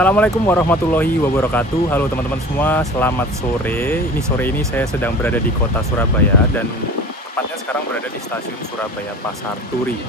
Assalamualaikum warahmatullahi wabarakatuh. Halo teman-teman semua, selamat sore. Sore ini saya sedang berada di kota Surabaya dan tepatnya sekarang berada di stasiun Surabaya Pasar Turi.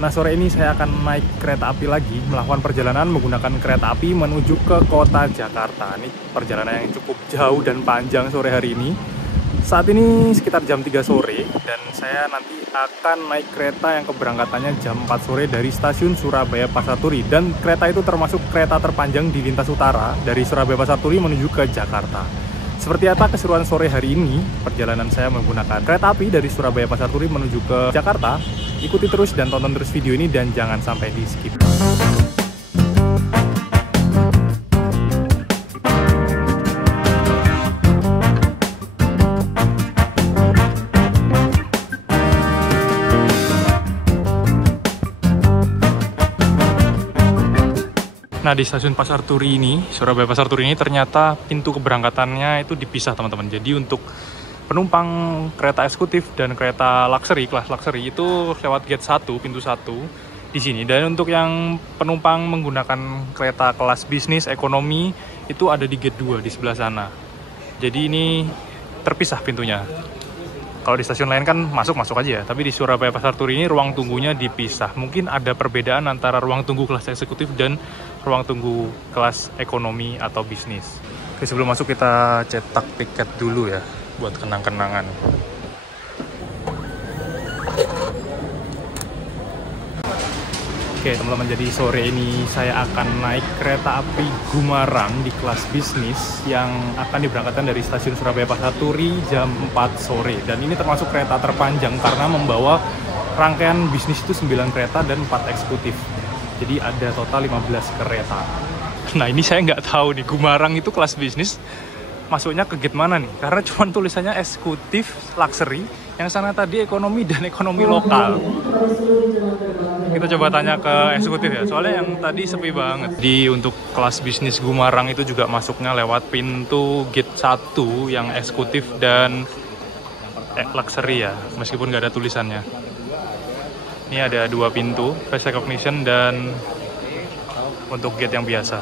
Nah, sore ini saya akan naik kereta api lagi, melakukan perjalanan menggunakan kereta api menuju ke kota Jakarta. Ini perjalanan yang cukup jauh dan panjang sore hari ini. Saat ini sekitar jam 3 sore dan saya nanti akan naik kereta yang keberangkatannya jam 4 sore dari stasiun Surabaya Pasar Turi. Dan kereta itu termasuk kereta terpanjang di lintas utara dari Surabaya Pasar Turi menuju ke Jakarta. Seperti apa keseruan sore hari ini, perjalanan saya menggunakan kereta api dari Surabaya Pasar Turi menuju ke Jakarta. Ikuti terus dan tonton terus video ini dan jangan sampai di skip. Nah, di stasiun Pasar Turi ini, Surabaya Pasar Turi ini ternyata pintu keberangkatannya itu dipisah, teman-teman. Jadi untuk penumpang kereta eksekutif dan kereta luxury, kelas luxury itu lewat gate 1, pintu 1 di sini. Dan untuk yang penumpang menggunakan kereta kelas bisnis, ekonomi itu ada di gate 2 di sebelah sana. Jadi ini terpisah pintunya. Kalau di stasiun lain kan masuk aja ya, tapi di Surabaya Pasar Turi ini ruang tunggunya dipisah. Mungkin ada perbedaan antara ruang tunggu kelas eksekutif dan ruang tunggu kelas ekonomi atau bisnis. Oke, sebelum masuk kita cetak tiket dulu ya, buat kenang-kenangan. Oke teman-teman, jadi sore ini saya akan naik kereta api Gumarang di kelas bisnis yang akan diberangkatkan dari stasiun Surabaya Pasar Turi jam 4 sore. Dan ini termasuk kereta terpanjang karena membawa rangkaian bisnis itu 9 kereta dan 4 eksekutif. Jadi ada total 15 kereta. Nah, ini saya nggak tahu nih, Gumarang itu kelas bisnis masuknya ke gate mana nih? Karena cuma tulisannya eksekutif, luxury, yang sana tadi ekonomi dan ekonomi lokal. Kita coba tanya ke eksekutif ya, soalnya yang tadi sepi banget. Jadi untuk kelas bisnis Gumarang itu juga masuknya lewat pintu gate 1 yang eksekutif dan luxury ya, meskipun nggak ada tulisannya. Ini ada 2 pintu, face recognition dan untuk gate yang biasa.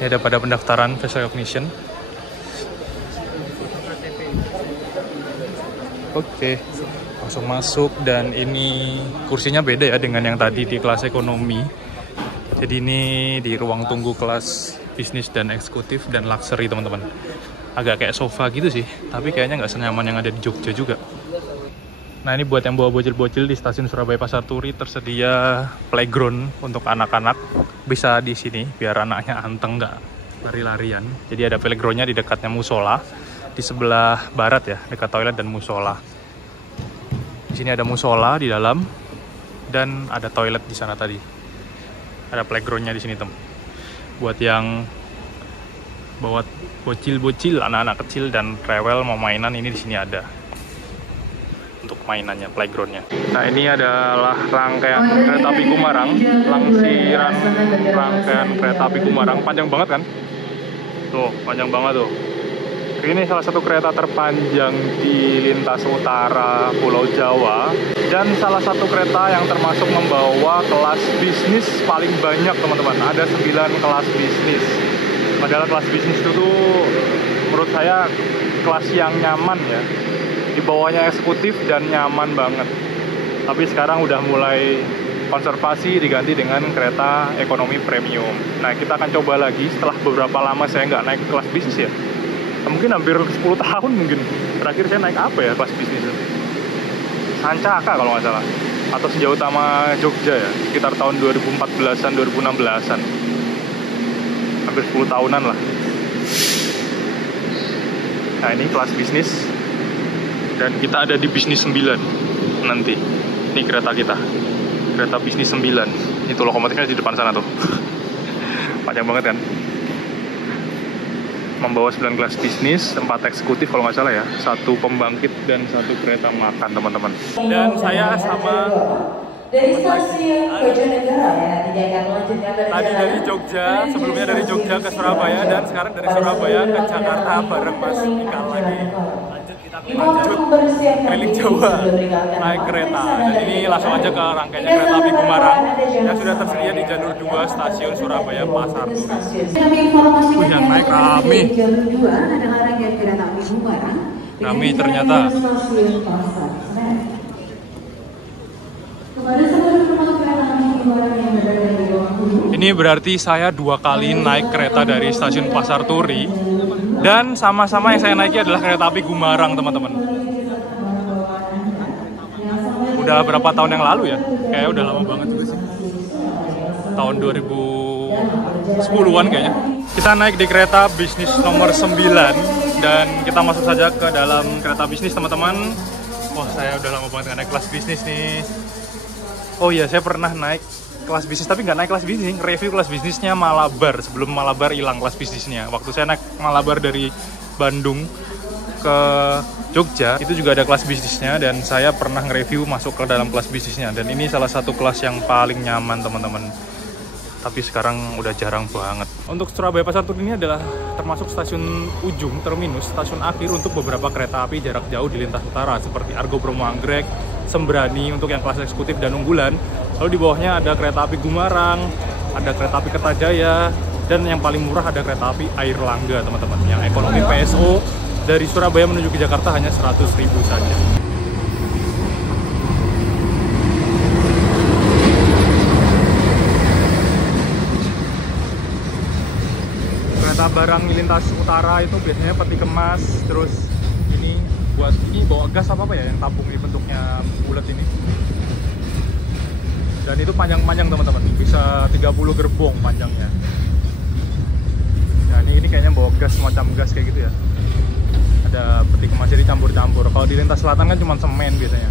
Ini ada pada pendaftaran face recognition. Oke, langsung masuk dan ini kursinya beda ya dengan yang tadi di kelas ekonomi. Jadi ini di ruang tunggu kelas bisnis dan eksekutif dan luxury, teman-teman. Agak kayak sofa gitu sih, tapi kayaknya nggak senyaman yang ada di Jogja juga. Nah, ini buat yang bawa bocil-bocil di stasiun Surabaya Pasar Turi tersedia playground untuk anak-anak. Bisa di sini biar anaknya anteng, nggak lari-larian. Jadi ada playgroundnya di dekatnya musola. Di sebelah barat ya, dekat toilet dan musola. Di sini ada musola di dalam dan ada toilet di sana tadi. Ada playgroundnya di sini, tem. Buat yang bawa bocil-bocil, anak-anak kecil dan rewel mau mainan, ini di sini ada untuk mainannya, playgroundnya. Nah, ini adalah rangkaian kereta api Gumarang, langsiran rangkaian kereta api Gumarang, panjang banget kan? Tuh, panjang banget tuh. Ini salah satu kereta terpanjang di lintas utara Pulau Jawa dan salah satu kereta yang termasuk membawa kelas bisnis paling banyak, teman-teman. Ada 9 kelas bisnis. Padahal kelas bisnis itu tuh menurut saya kelas yang nyaman ya. Di bawahnya eksekutif dan nyaman banget. Tapi sekarang udah mulai konservasi diganti dengan kereta ekonomi premium. Nah, kita akan coba lagi setelah beberapa lama saya nggak naik kelas bisnis ya. Mungkin hampir 10 tahun mungkin. Terakhir saya naik apa ya kelas bisnis itu? Sancaka kalau nggak salah. Atau Senja Utama Jogja ya. Sekitar tahun 2014-an, 2016-an. Hampir 10 tahunan lah. Nah, ini kelas bisnis. Dan kita ada di bisnis 9 nanti. Ini kereta kita. Kereta bisnis 9. Itu lokomotifnya di depan sana tuh. Panjang banget kan? Membawa 9 kelas bisnis, 4 eksekutif kalau nggak salah ya, 1 pembangkit dan 1 kereta makan, teman-teman. Dan saya sama dari stasiun Bojonegoro ya, nanti dia akan melanjutkan tadi dari Jogja, sebelumnya dari Jogja ke Surabaya dan sekarang dari Surabaya ke Jakarta bareng Mas Ikal lagi. Lanjut kita lanjut keliling Jawa naik kereta. Dan ini langsung aja ke rangkaian kereta api Gumarang yang sudah tersedia di jalur 2 stasiun Surabaya Pasar Turi. Yang naik rame. Rame ternyata. Ini berarti saya 2 kali naik kereta dari stasiun Pasar Turi. Dan sama-sama yang saya naiki adalah kereta api Gumarang, teman-teman. Udah berapa tahun yang lalu ya? Kayaknya udah lama banget juga sih. Tahun 2010-an kayaknya. Kita naik di kereta bisnis nomor 9. Dan kita masuk saja ke dalam kereta bisnis, teman-teman. Wah, saya udah lama banget naik kelas bisnis nih. Oh iya, saya pernah naik kelas bisnis, tapi nggak naik kelas bisnis, review kelas bisnisnya Malabar sebelum Malabar hilang kelas bisnisnya. Waktu saya naik Malabar dari Bandung ke Jogja, itu juga ada kelas bisnisnya dan saya pernah nge-review masuk ke dalam kelas bisnisnya. Dan ini salah satu kelas yang paling nyaman, teman-teman. Tapi sekarang udah jarang banget. Untuk Surabaya Pasar Turi ini adalah termasuk stasiun ujung, terminus, stasiun akhir untuk beberapa kereta api jarak jauh di lintas utara seperti Argo Bromo Anggrek, Sembrani untuk yang kelas eksekutif dan unggulan. Lalu di bawahnya ada kereta api Gumarang, ada kereta api Kertajaya, dan yang paling murah ada kereta api Airlangga, teman-teman. Yang ekonomi PSO dari Surabaya menuju ke Jakarta hanya 100.000 saja. Kereta barang lintas utara itu biasanya peti kemas, terus ini buat ini bawa gas apa ya yang tabung ini bentuknya bulat ini. Dan itu panjang-panjang, teman-teman, bisa 30 gerbong panjangnya. Nah ini kayaknya bawa gas, semacam gas kayak gitu ya. Ada peti kemas jadi campur-campur. Kalau di lintas selatan kan cuma semen biasanya.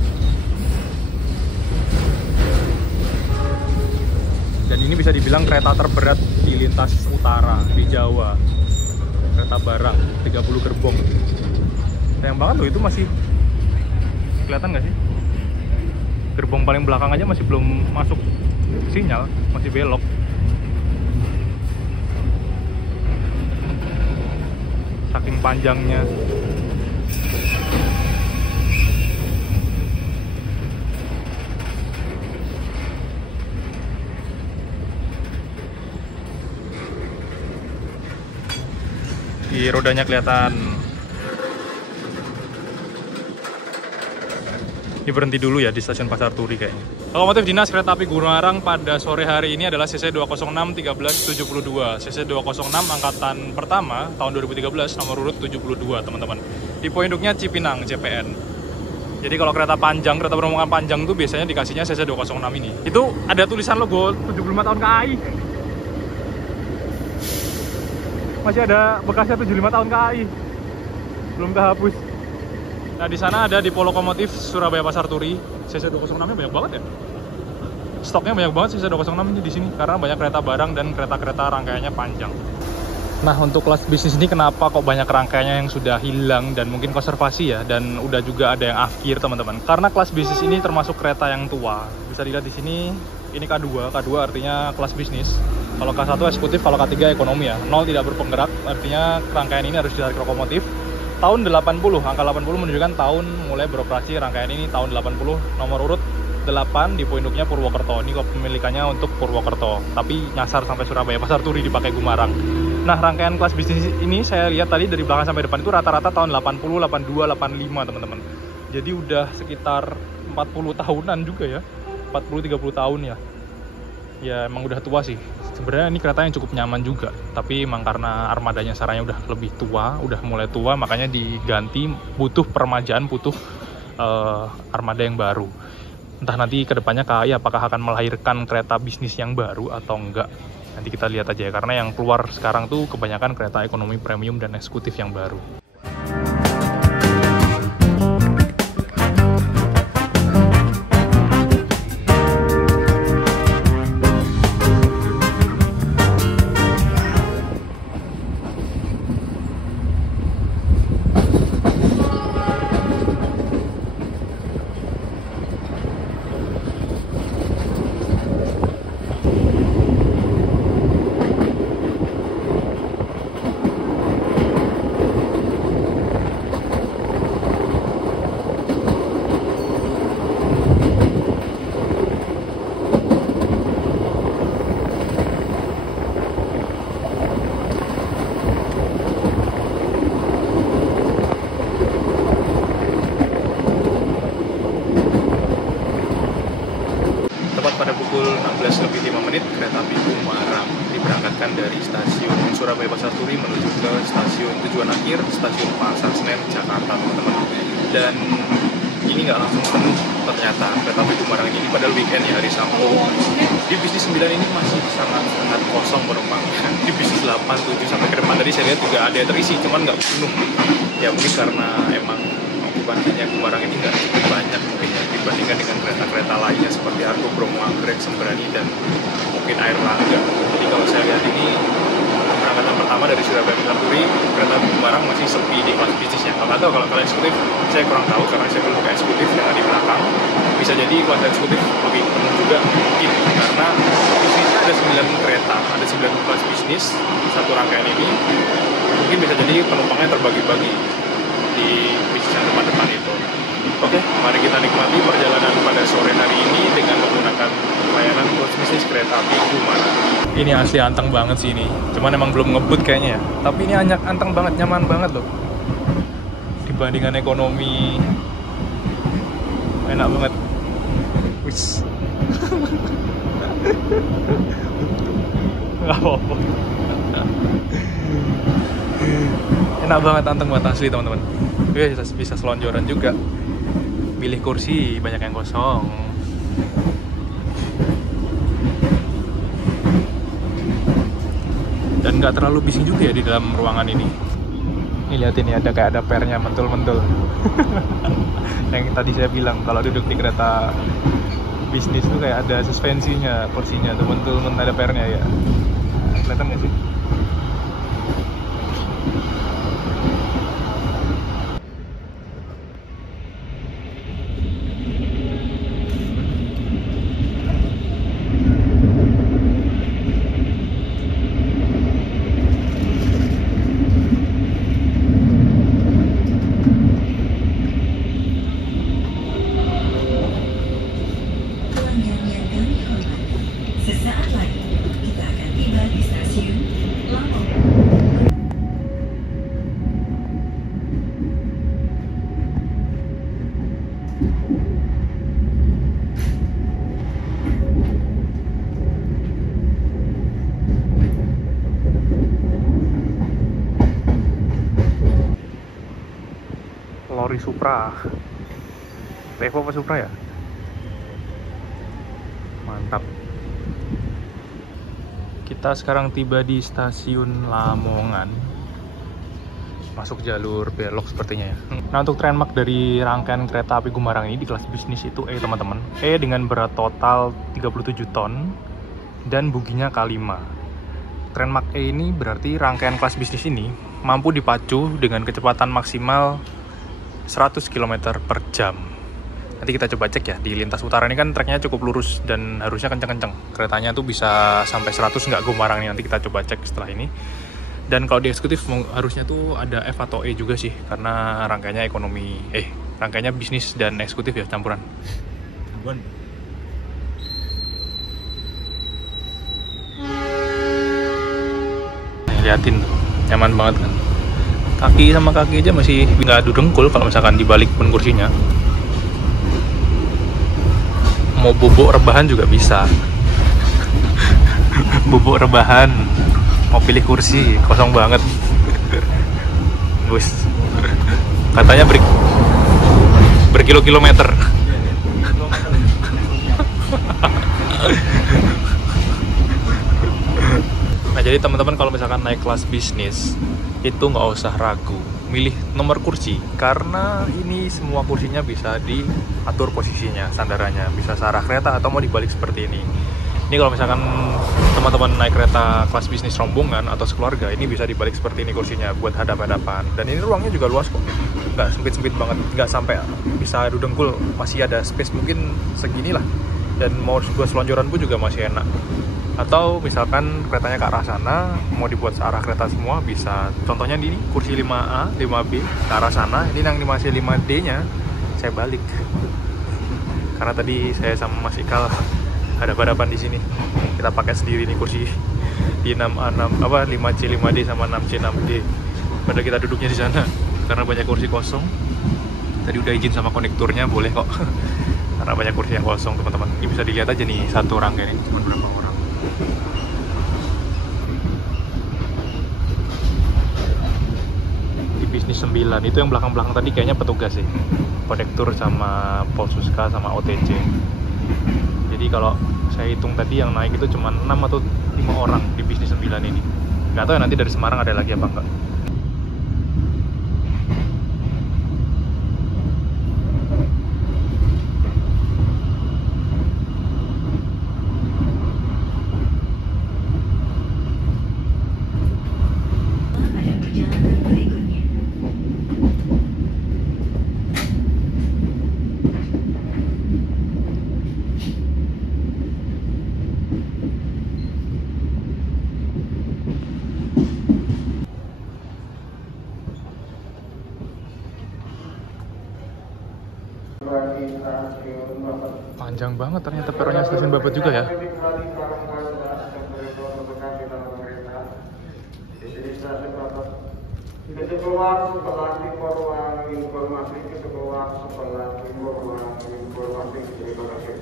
Dan ini bisa dibilang kereta terberat di lintas utara di Jawa. Kereta barang 30 gerbong. Sayang banget loh, itu masih kelihatan nggak sih? Gerbong paling belakang aja masih belum masuk sinyal, masih belok. Saking panjangnya. Di rodanya kelihatan. Ini berhenti dulu ya di stasiun Pasar Turi kayaknya. Lokomotif dinas kereta api Gumarang pada sore hari ini adalah CC 206 1372. CC 206 angkatan pertama tahun 2013, nomor urut 72, teman-teman. Tipe induknya Cipinang CPN. Jadi kalau kereta panjang, kereta berombongan panjang tuh biasanya dikasihnya CC 206 ini. Itu ada tulisan logo 75 tahun KAI. Masih ada bekasnya 75 tahun KAI. Belum kehapus. Nah, di sana ada Depo Lokomotif Surabaya Pasar Turi. CC 206-nya banyak banget ya. Stoknya banyak banget CC 206 ini di sini karena banyak kereta barang dan kereta-kereta rangkaiannya panjang. Nah, untuk kelas bisnis ini kenapa kok banyak rangkaiannya yang sudah hilang dan mungkin konservasi ya, dan udah juga ada yang akhir, teman-teman. Karena kelas bisnis ini termasuk kereta yang tua. Bisa dilihat di sini, ini K2. K2 artinya kelas bisnis. Kalau K1 eksekutif, kalau K3 ekonomi ya. 0 tidak berpenggerak, artinya rangkaian ini harus ditarik lokomotif. Tahun 80, angka 80 menunjukkan tahun mulai beroperasi rangkaian ini tahun 80, nomor urut 8, Depo induknya Purwokerto. Ini kepemilikannya untuk Purwokerto, tapi nyasar sampai Surabaya Pasar Turi dipakai Gumarang. Nah, rangkaian kelas bisnis ini saya lihat tadi dari belakang sampai depan itu rata-rata tahun 80, 82, 85, teman-teman. Jadi udah sekitar 40 tahunan juga ya. 40-30 tahun ya. Ya emang udah tua sih. Sebenarnya ini kereta yang cukup nyaman juga, tapi emang karena armadanya saranya udah lebih tua, udah mulai tua, makanya diganti, butuh permajaan, butuh armada yang baru. Entah nanti kedepannya KAI apakah akan melahirkan kereta bisnis yang baru atau enggak. Nanti kita lihat aja ya, karena yang keluar sekarang tuh kebanyakan kereta ekonomi premium dan eksekutif yang baru. Surabaya Pasar Turi menuju ke stasiun tujuan akhir, stasiun Pasar Senen, Jakarta, teman-teman. Dan ini nggak langsung penuh ternyata kereta api Gumarang ini, padahal weekend ya, hari Sabtu. Di bisnis 9 ini masih sangat kosong penumpangnya. Di bisnis 8, 7 sampai ke depan tadi saya lihat juga ada yang terisi, cuman nggak penuh. Ya mungkin karena emang okupansinya Gumarang ini nggak cukup banyak mungkin ya, dibandingkan dengan kereta-kereta lainnya seperti Argo, Bromo, Anggrek, Sembrani, dan mungkin Air Langga. Jadi kalau saya lihat ini keberangkatan pertama dari Surabaya Pasar Turi, kereta Gumarang masih sepi di kelas bisnisnya. Nggak tahu kalau eksekutif, saya kurang tahu karena saya belum ke eksekutif yang ada di belakang. Bisa jadi kelas eksekutif lebih penuh juga mungkin, karena bisnisnya ada 9 kereta, ada 9 kelas bisnis satu rangkaian ini. Mungkin bisa jadi penumpangnya terbagi-bagi di bisnis yang depan-depan itu. Oke, mari kita nikmati perjalanan pada sore hari ini dengan menggunakan layanan kelas bisnis kereta api Gumarang. Ini asli anteng banget sih ini, cuman emang belum ngebut kayaknya ya. Tapi ini anteng banget, nyaman banget loh. Dibandingkan ekonomi, enak banget. Wis. Gak apa-apa. Enak banget, anteng banget asli teman-teman. Bisa selonjoran juga. Pilih kursi, banyak yang kosong. Dan nggak terlalu bising juga ya di dalam ruangan ini. Ini lihat ini, ada kayak ada pernya mentul-mentul. Yang tadi saya bilang kalau duduk di kereta bisnis tuh kayak ada suspensinya, kursinya tuh mentul, ada pernya ya. Kelihatan nggak sih? Sesaat lagi kita akan tiba di stasiun Lamongan. Lori Supra. Revo apa Supra ya? Mantap. Kita sekarang tiba di stasiun Lamongan. Masuk jalur belok sepertinya ya. Nah, untuk Trendmark dari rangkaian kereta api Gumarang ini di kelas bisnis itu teman-teman. Dengan berat total 37 ton dan boginya K5. Trendmark ini berarti rangkaian kelas bisnis ini mampu dipacu dengan kecepatan maksimal 100 km per jam. Nanti kita coba cek ya, di lintas utara ini kan treknya cukup lurus dan harusnya kenceng-kenceng. Keretanya tuh bisa sampai 100 nggak Gumarang nih, nanti kita coba cek setelah ini. Dan kalau di eksekutif harusnya tuh ada F atau E juga sih, karena rangkaiannya ekonomi, rangkaiannya bisnis dan eksekutif ya, campuran. Liatin tuh, nyaman banget kan. Kaki sama kaki aja masih nggak adu dengkul kalau misalkan dibalik pun kursinya. Mau bubuk rebahan juga bisa. Bubuk rebahan, mau pilih kursi, kosong banget. Bus, katanya berkilo-kilometer. Nah, jadi teman-teman kalau misalkan naik kelas bisnis itu nggak usah ragu milih nomor kursi, karena ini semua kursinya bisa diatur posisinya, sandarannya bisa searah kereta atau mau dibalik seperti ini. Ini kalau misalkan teman-teman naik kereta kelas bisnis rombongan atau sekeluarga, ini bisa dibalik seperti ini kursinya buat hadap-hadapan. Dan ini ruangnya juga luas kok, nggak sempit-sempit banget, nggak sampai bisa adu dengkul, masih ada space mungkin segini lah. Dan mau buat selonjoran pun juga masih enak. Atau misalkan keretanya ke arah sana, mau dibuat searah kereta semua bisa. Contohnya di ini, kursi 5A, 5B ke arah sana. Ini yang masih 5D-nya saya balik. Karena tadi saya sama Mas Ikal hadap-hadapan di sini. Kita pakai sendiri nih kursi di 5C, 5D sama 6C, 6D. Padahal kita duduknya di sana karena banyak kursi kosong. Tadi udah izin sama konekturnya, boleh kok. Karena banyak kursi yang kosong, teman-teman. Ini bisa dilihat aja nih satu rangkaian ini cuma berapa orang. bisnis 9. Itu yang belakang-belakang tadi kayaknya petugas sih, konektur sama Polsuska sama OTC. Jadi kalau saya hitung tadi yang naik itu cuma 6 atau 5 orang di bisnis 9 ini. Nggak tahu ya nanti dari Semarang ada lagi apa enggak. Pada perjalanan berikutnya. Panjang banget ternyata peronnya stasiun Babat juga ya. Keluar setelah ruang informasi, keluar setelah ruang informasi. Terima kasih.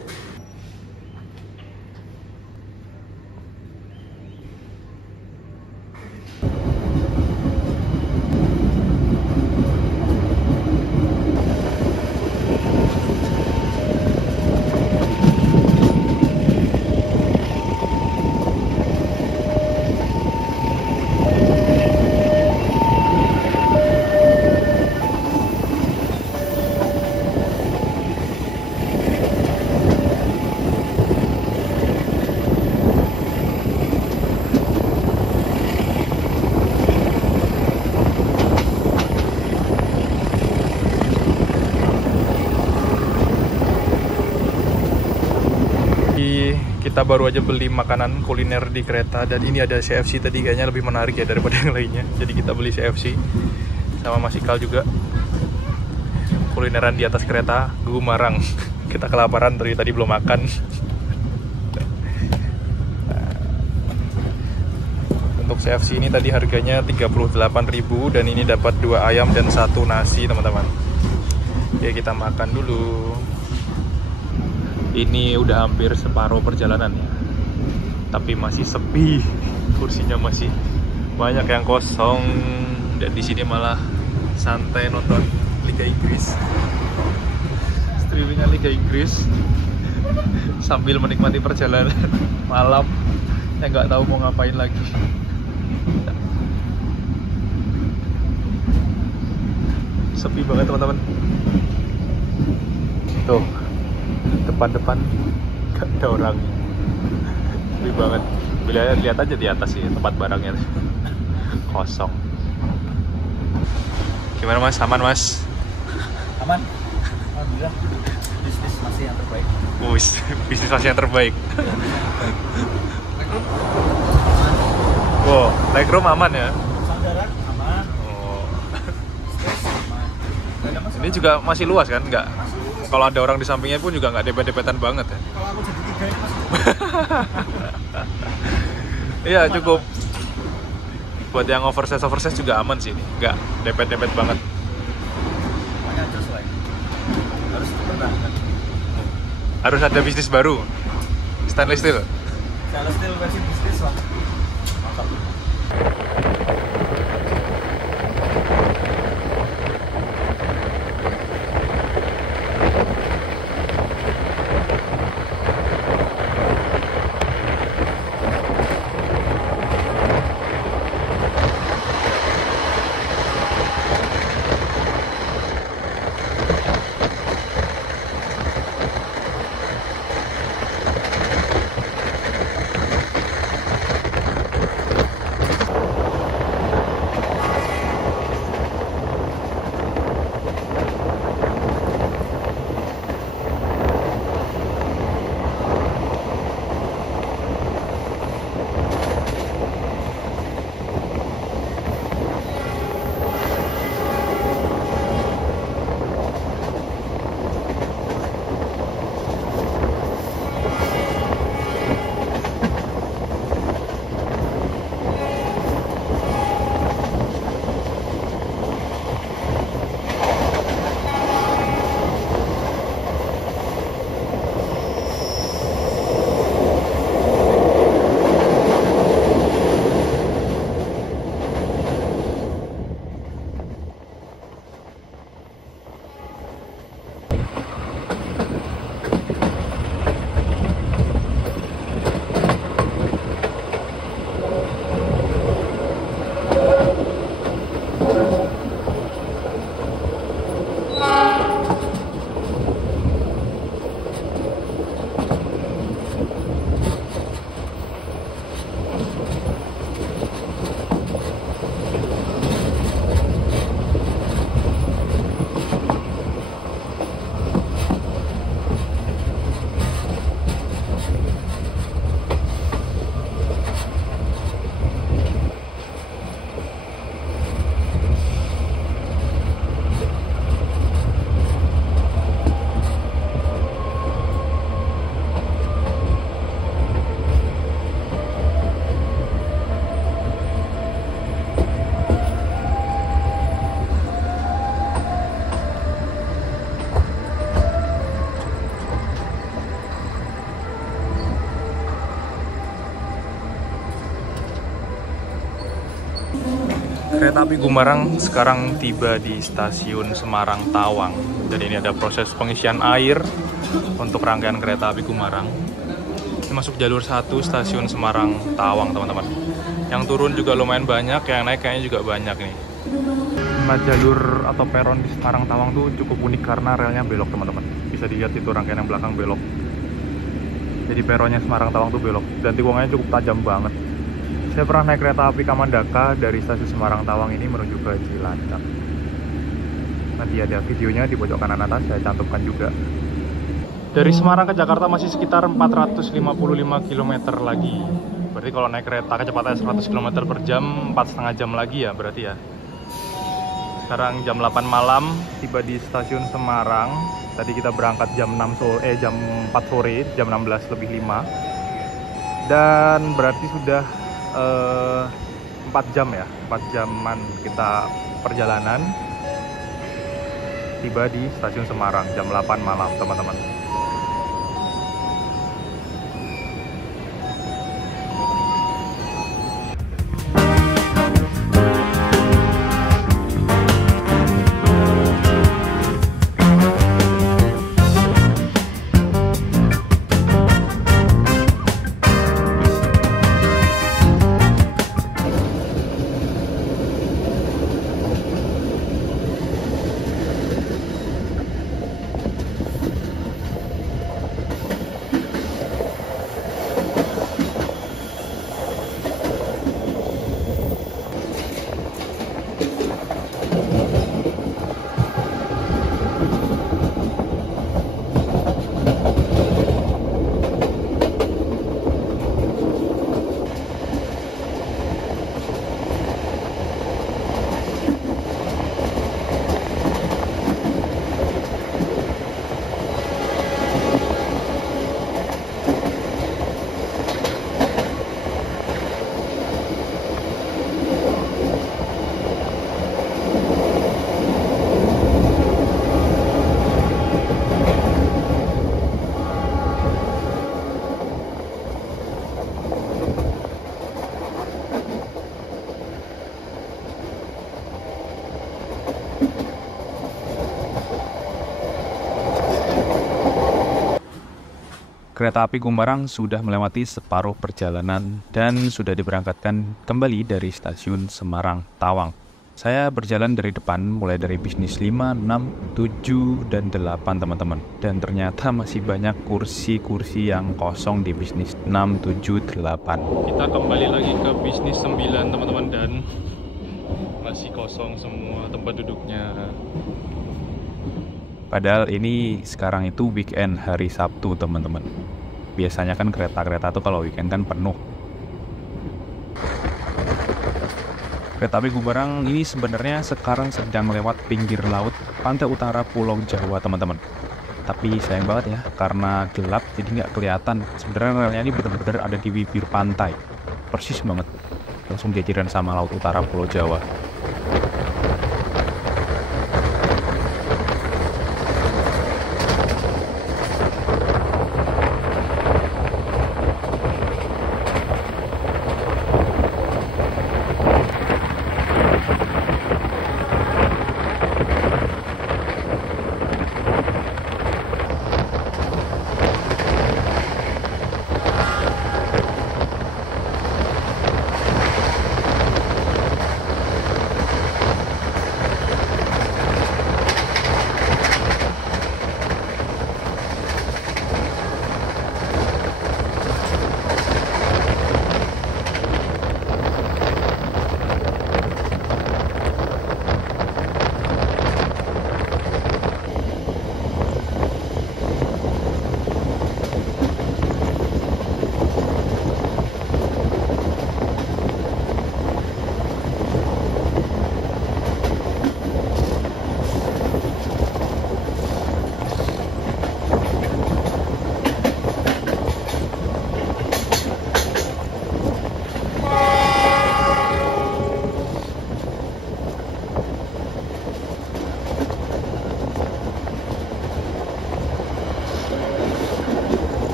Kita baru aja beli makanan kuliner di kereta, dan ini ada CFC tadi, kayaknya lebih menarik ya daripada yang lainnya. Jadi kita beli CFC sama Mas Ikal juga. Kulineran di atas kereta, Gumarang. Kita kelaparan tadi belum makan. Untuk CFC ini tadi harganya 38.000 dan ini dapat 2 ayam dan 1 nasi, teman-teman. Oke, kita makan dulu. Ini udah hampir separuh perjalanan ya, tapi masih sepi, kursinya masih banyak yang kosong, dan di sini malah santai nonton Liga Inggris, streamingnya Liga Inggris sambil menikmati perjalanan malam yang nggak tahu mau ngapain lagi. Sepi banget teman-teman. Tuh, depan-depan gak ada orang, sepi banget. Bila lihat aja di atas sih tempat barangnya kosong. Gimana Mas? Aman Mas? Aman? Alhamdulillah, bisnis masih yang terbaik. Bisnis masih yang terbaik. Wow, Legroom aman ya? Saudara aman. Oh. Stres aman. Gak ada masalah. Ini juga masih luas kan? Nggak? Kalau ada orang di sampingnya pun juga nggak dempet-dempetan banget ya? Kalau aku jadi 3 ini masih Iya cukup. Buat yang oversize juga aman sih ini, nggak dempet-dempet banget. semuanya terus lah. Harus dipertahankan. Harus ada bisnis baru, stainless steel. Kalau still versi bisnis lah. Mantap. Kereta api Gumarang sekarang tiba di stasiun Semarang Tawang. Dan ini ada proses pengisian air untuk rangkaian kereta api Gumarang. Ini masuk jalur 1 stasiun Semarang Tawang, teman-teman. Yang turun juga lumayan banyak, yang naik kayaknya juga banyak nih. Nah, jalur atau peron di Semarang Tawang tuh cukup unik karena relnya belok, teman-teman. Bisa dilihat itu rangkaian yang belakang belok. Jadi peronnya Semarang Tawang tuh belok dan tikungannya cukup tajam banget. Saya pernah naik kereta api Kamandaka dari stasiun Semarang Tawang ini menuju ke Cilacap. Nanti ada videonya di pojok kanan atas, saya cantumkan juga. Dari Semarang ke Jakarta masih sekitar 455 km lagi. Berarti kalau naik kereta kecepatannya 100 km per jam, 4,5 jam lagi ya berarti ya. Sekarang jam 8 malam, tiba di stasiun Semarang. Tadi kita berangkat jam 4 sore, jam 16:05. Dan berarti sudah 4 jam ya, 4 jaman kita perjalanan. Tiba di stasiun Semarang jam 8 malam, teman-teman. Kereta api Gumarang sudah melewati separuh perjalanan dan sudah diberangkatkan kembali dari stasiun Semarang Tawang. Saya berjalan dari depan mulai dari bisnis 5, 6, 7, dan 8 teman-teman. Dan ternyata masih banyak kursi-kursi yang kosong di bisnis 6, 7, 8. Kita kembali lagi ke bisnis 9 teman-teman dan masih kosong semua tempat duduknya. Padahal ini sekarang itu weekend, hari Sabtu teman-teman. Biasanya kan kereta-kereta tuh kalau weekend kan penuh. Kereta api Gumarang ini sebenarnya sekarang sedang lewat pinggir laut pantai utara Pulau Jawa teman-teman. Tapi sayang banget ya, karena gelap jadi nggak kelihatan. Sebenarnya relnya ini benar-benar ada di bibir pantai. Persis banget, langsung jajaran sama laut utara Pulau Jawa.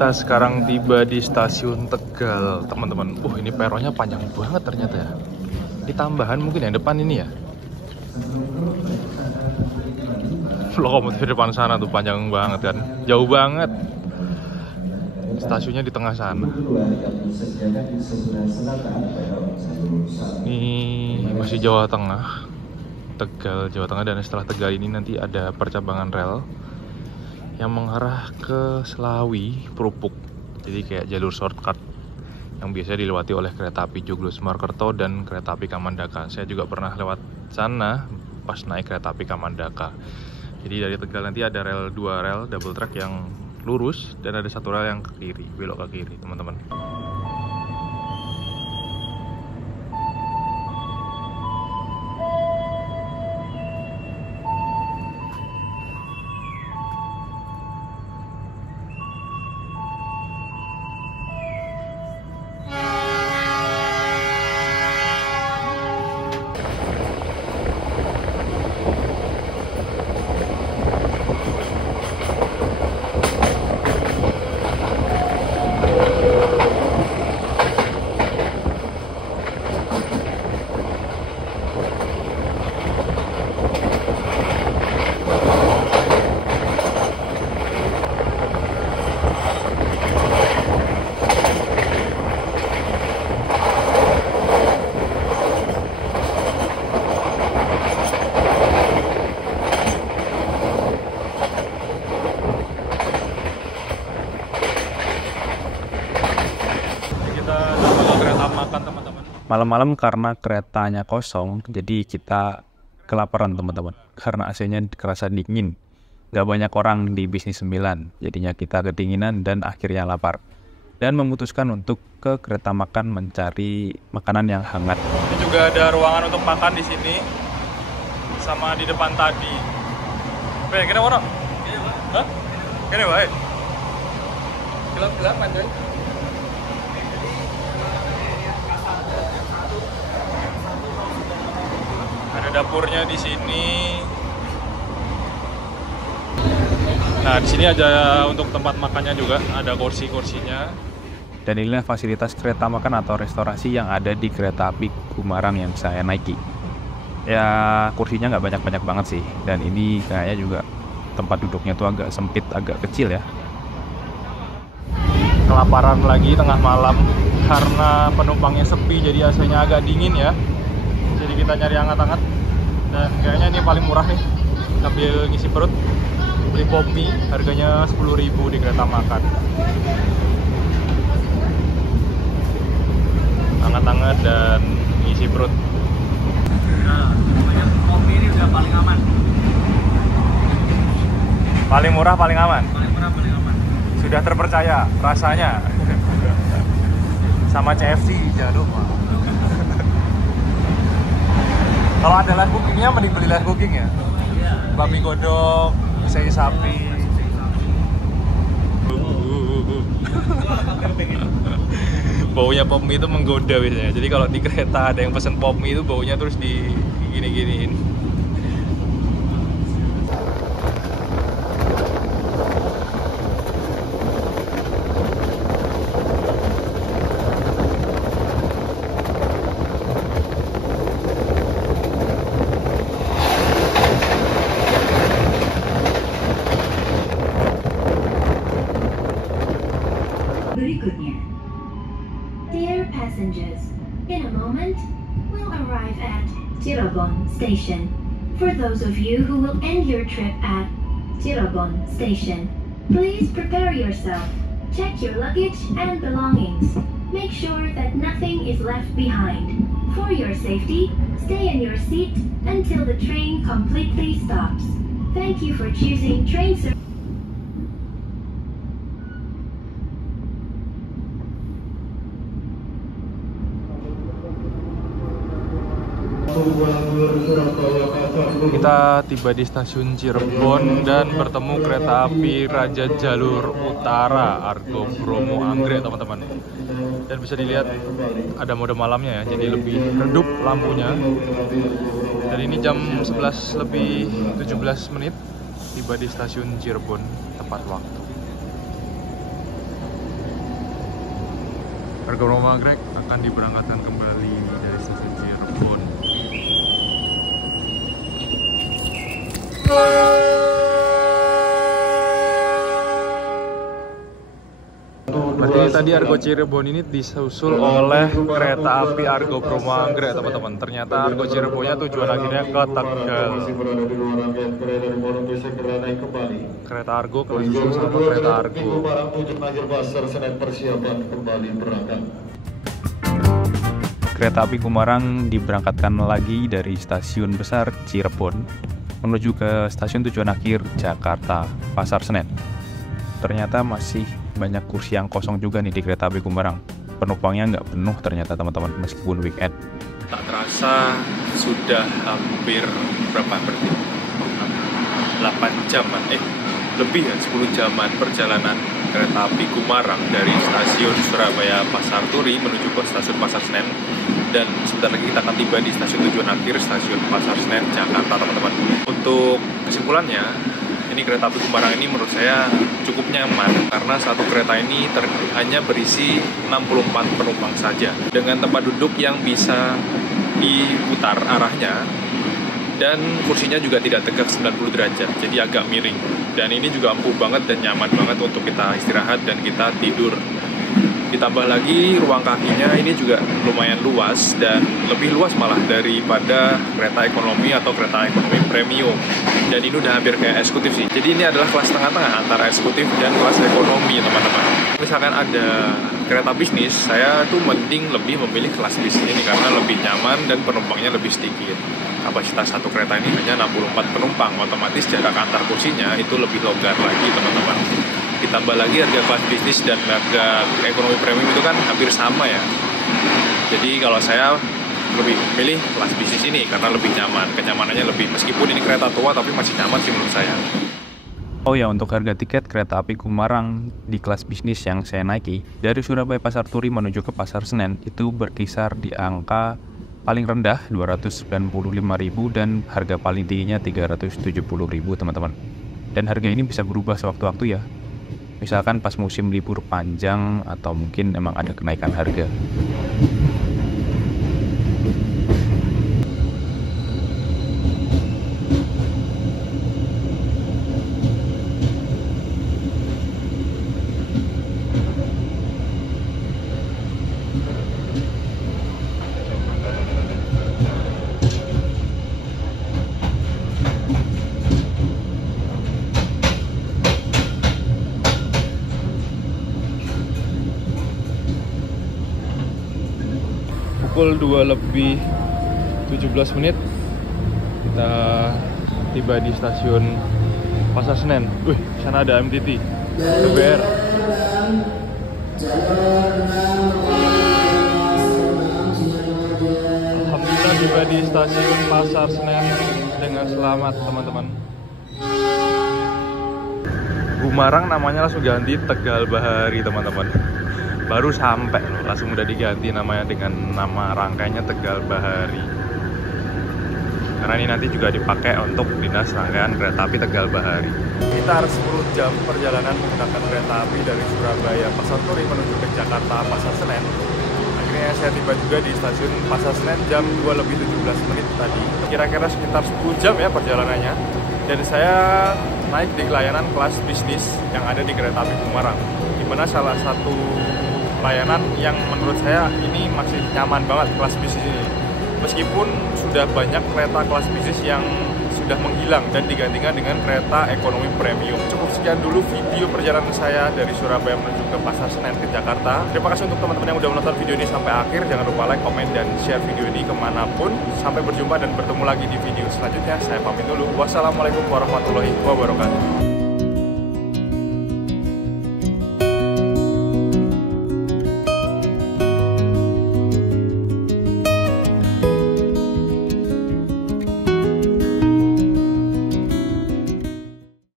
Kita sekarang tiba di stasiun Tegal, teman-teman. Ini peronnya panjang banget ternyata ya. Ini tambahan mungkin yang depan ini ya. Lokomotif depan sana tuh panjang banget kan. Jauh banget. Stasiunnya di tengah sana. Ini masih Jawa Tengah. Tegal, Jawa Tengah, dan setelah Tegal ini nanti ada percabangan rel yang mengarah ke Selawi, Prupuk. Jadi kayak jalur shortcut yang biasa dilewati oleh kereta api Joglos Mojokerto dan kereta api Kamandaka. Saya juga pernah lewat sana pas naik kereta api Kamandaka. Jadi dari Tegal nanti ada dua rel double track yang lurus dan ada satu rel yang ke kiri, belok ke kiri, teman-teman. Malam-malam karena keretanya kosong, jadi kita kelaparan teman-teman. Karena AC-nya kerasa dingin. Gak banyak orang di bisnis 9, jadinya kita kedinginan dan akhirnya lapar. Dan memutuskan untuk ke kereta makan mencari makanan yang hangat. Ini juga ada ruangan untuk makan di sini, sama di depan tadi. Kira mana? Hah? Kira baik. Gelap-gelap aja. Ada dapurnya di sini. Nah, di sini ada untuk tempat makannya juga, ada kursi-kursinya. Dan inilah fasilitas kereta makan atau restorasi yang ada di kereta api Gumarang yang saya naiki. Ya, kursinya nggak banyak-banyak banget sih. Dan ini kayaknya juga tempat duduknya tuh agak sempit, agak kecil ya. Kelaparan lagi tengah malam karena penumpangnya sepi, jadi AC-nya agak dingin ya. Jadi kita nyari hangat-hangat. Dan kayaknya ini paling murah nih, sambil ngisi perut. Beli pop mie, harganya 10.000 di kereta makan. Hangat-hangat dan ngisi perut. Nah, pop mie ini udah paling aman. Paling murah, paling aman? Paling murah, paling aman. Sudah terpercaya rasanya. Sama CFC, jangan lupa. Kalau ada live cookingnya, mending beli live cooking ya. Babi godok, sei sapi. Baunya pop mie itu menggoda biasanya. Jadi kalau di kereta ada yang pesen pop mie itu baunya terus di gini-giniin. Berikutnya. Dear passengers, in a moment, we'll arrive at Cirebon Station. For those of you who will end your trip at Cirebon Station, please prepare yourself. Check your luggage and belongings. Make sure that nothing is left behind. For your safety, stay in your seat until the train completely stops. Thank you for choosing train service. Kita tiba di stasiun Cirebon dan bertemu kereta api Raja Jalur Utara Argo Bromo Anggrek, teman-teman. Dan bisa dilihat ada mode malamnya ya, jadi lebih redup lampunya. Dan ini jam 11 lebih 17 menit tiba di stasiun Cirebon tepat waktu. Argo Roma Anggrek akan diberangkatkan kembali dari stasiun Cirebon. Berarti tadi Argo Cirebon ini disusul oleh kereta api Argo Bromo Anggrek, teman-teman. Ternyata Argo Cirebonnya tujuan akhirnya ke Tegal. Kereta Argo disusul sama kereta Argo. Kereta api Kumarang diberangkatkan lagi dari stasiun besar Cirebon menuju ke stasiun tujuan akhir Jakarta Pasar Senen. Ternyata masih banyak kursi yang kosong juga nih di kereta api Kumarang. Penumpangnya nggak penuh ternyata, teman-teman, meskipun weekend. Tak terasa sudah hampir berapa berarti? 8 jaman, lebih ya, 10 jaman perjalanan kereta api Kumarang dari stasiun Surabaya Pasar Turi menuju ke stasiun Pasar Senen. Dan sebentar lagi kita akan tiba di stasiun tujuan akhir, stasiun Pasar Senen, Jakarta, teman-teman. Untuk kesimpulannya, ini kereta api Kumarang ini menurut saya cukup nyaman karena satu kereta ini hanya berisi 64 penumpang saja dengan tempat duduk yang bisa diputar arahnya dan kursinya juga tidak tegak 90 derajat, jadi agak miring. Dan ini juga empuk banget dan nyaman banget untuk kita istirahat dan kita tidur. Ditambah lagi ruang kakinya ini juga lumayan luas dan lebih luas malah daripada kereta ekonomi atau kereta ekonomi premium. Dan ini udah hampir kayak eksekutif sih. Jadi ini adalah kelas tengah-tengah antara eksekutif dan kelas ekonomi, teman-teman. Misalkan ada kereta bisnis, saya tuh mending lebih memilih kelas bisnis ini karena lebih nyaman dan penumpangnya lebih sedikit. Kapasitas satu kereta ini hanya 64 penumpang, otomatis jarak antar kursinya itu lebih longgar lagi, teman-teman. Ditambah lagi harga kelas bisnis dan harga ekonomi premium itu kan hampir sama ya. Jadi kalau saya lebih milih kelas bisnis ini karena lebih nyaman, kenyamanannya lebih. Meskipun ini kereta tua tapi masih nyaman sih menurut saya. Oh ya, untuk harga tiket kereta api Kumarang di kelas bisnis yang saya naiki dari Surabaya Pasar Turi menuju ke Pasar Senen itu berkisar di angka paling rendah 295.000 dan harga paling tingginya 370.000, teman-teman. Dan harga ini bisa berubah sewaktu-waktu ya. Misalkan pas musim libur panjang atau mungkin emang ada kenaikan harga. Pukul 2:17 kita tiba di stasiun Pasar Senen. Sana ada MTT, BR. Alhamdulillah tiba di stasiun Pasar Senen dengan selamat, teman-teman. Kumarang namanya langsung ganti Tegal Bahari, teman-teman. Baru sampai loh, langsung udah diganti namanya dengan nama rangkaiannya Tegal Bahari. Karena ini nanti juga dipakai untuk dinas rangkaian kereta api Tegal Bahari. Sekitar 10 jam perjalanan menggunakan kereta api dari Surabaya Pasar Turi menuju ke Jakarta Pasar Senen. Akhirnya saya tiba juga di stasiun Pasar Senen jam 2:17 tadi. Kira-kira sekitar 10 jam ya perjalanannya. Dan saya naik di layanan kelas bisnis yang ada di kereta api Kumarang. Dimana salah satu layanan yang menurut saya ini masih nyaman banget kelas bisnis ini. Meskipun sudah banyak kereta kelas bisnis yang sudah menghilang dan digantikan dengan kereta ekonomi premium. Cukup sekian dulu video perjalanan saya dari Surabaya menuju ke Pasar Senen ke Jakarta. Terima kasih untuk teman-teman yang udah menonton video ini sampai akhir. Jangan lupa like, komen, dan share video ini kemanapun. Sampai berjumpa dan bertemu lagi di video selanjutnya. Saya pamit dulu. Wassalamualaikum warahmatullahi wabarakatuh.